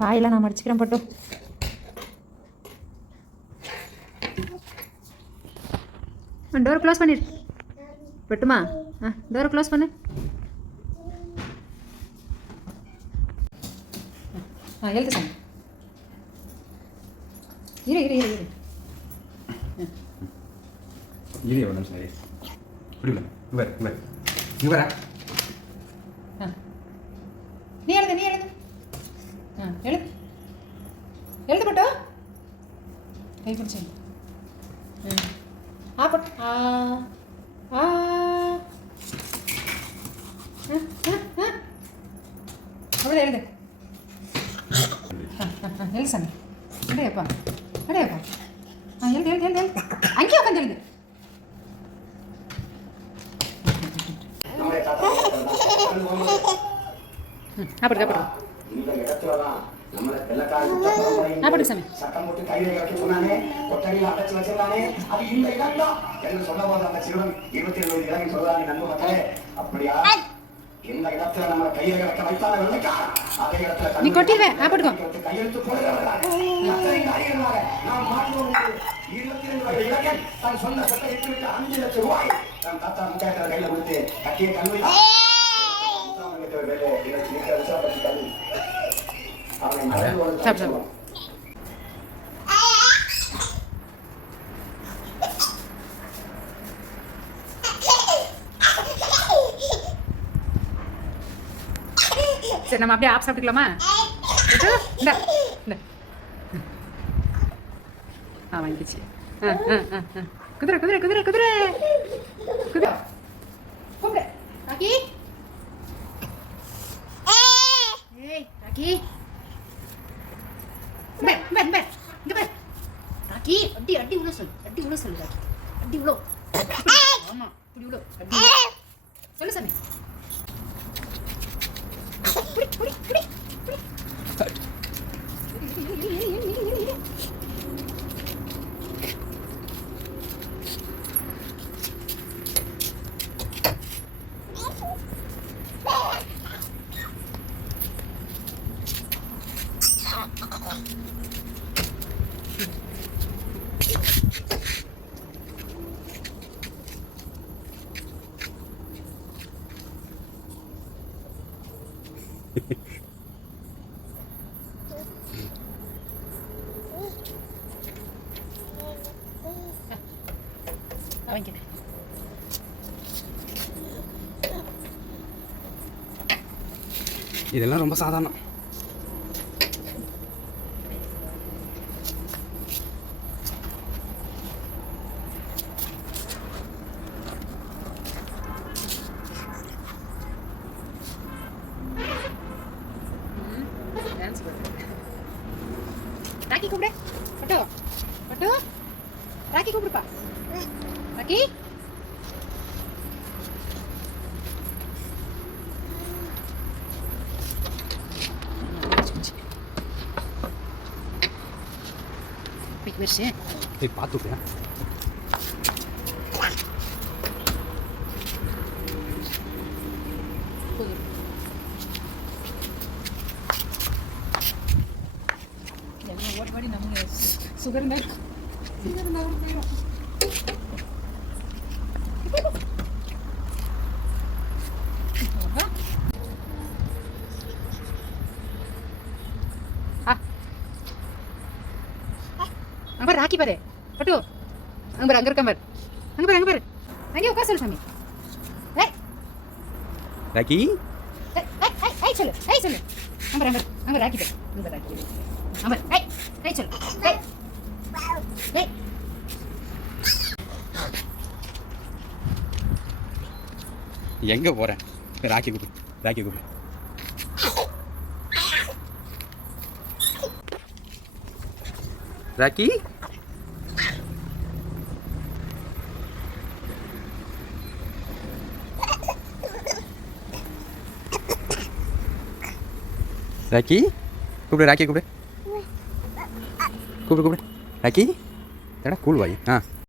பாயெல்லாம் நான் மடிச்சுக்கிறேன் பட்டு. Door close பண்ணிடு வெட்டுமா? ஆ டோர் க்ளோஸ் பண்ணு. ஆ எழுத்து சாமி இரு இரு இரு இரு. இரு ஒரு நிமிஷம் இரு. இப்படி இவர் இவர் இவரா ஆ நீ எழுது நீ எழுது ஆ எழுது எழுது பட்டோ கை பிடிச்சி ஆ பட் ஆ ஆ. அவ்வளோ எழுது எழுது சாமி அடையப்பா அடையப்பா ஆ எழுது எழுது எழுது எழுது அங்கேயே உட்காந்து எழுது அப்படி அப்படி அப்படி சாமி சட்டம் போட்டு கையில கட்டி சொன்னானே கொட்டடியில் அடைச்சு வச்சிருந்தானே அது இந்த இடம் தான் என்று சொல்ல போது அந்த சிறுவன் இருபத்தி ஏழு இடம் சொல்றாங்க நண்பு மக்களே அப்படியா இந்த இடத்துல நம்ம கையில கிடக்க வைத்தான வெள்ளக்காரன் அதே இடத்துல நீ கொட்டிடுவேன் ஆப்பட்டுக்கோ கையெழுத்து கையெழுத்து போடுகிறவர்களாக அத்தனை காரியங்களாக நாம் மாற்றுவோம் இருபத்தி ரெண்டு வயது இளைஞன் தன் சொந்த சட்டை விட்டு அஞ்சு லட்சம் ரூபாய் தன் தாத்தா முட்டாக்கிற கையில கொடுத்து கட்டிய கல்வி சரி நம்ம அப்படியே ஆப் சாப்பிட்டுக்கலாமா விட்டு, இந்த ஆ வாங்கிச்சு ஆ ஆ ஆ ஆ. குதிரை குதிரை குதிரை குதிரை குதிரை கூப்பிடு ராக்கி ஏய் ராக்கி பேர் பேர் பேர் இங்க பேர் ராக்கி அடி உள்ள சொல்லு அடி உள்ள சொல்லு ராக்கி அடி உள்ள. ஆமா இப்படி உள்ள அடி சொல்லு சாமி. இதெல்லாம் ரொம்ப சாதாரணம் Rocky கூப்பிடு. பட்டோ பட்டோ. ராக்கி கூப்பிடுப்பா. ராக்கி. போயிட்டு போய் பார்த்துப்பியா எல்லாம் ஓடி ஓடி நமக்கு சுகர் இருந்தா சுகர் இருந்தா கூட போயிடும் அங்க பாரு ராக்கி பாரு. பட்டு. அங்க பாரு அங்க இருக்க பாரு அங்க பாரு அங்க பாரு. அங்கே உட்கார சொல்லு சாமி. ஏய். ராக்கி? ஏய், ஏய், ஏய், ஏய் சொல்லு ஏய் சொல்லு ராக்கி குப்பி ராக்கி குப்பி ராக்கி ராக்கி ராக்கி? ராக்கி? கூப்பிடு ராக்கி கூப்பிடு. கூப்பிடு கூப்பிடு ராக்கி என்னடா கூல் வாய் ஆ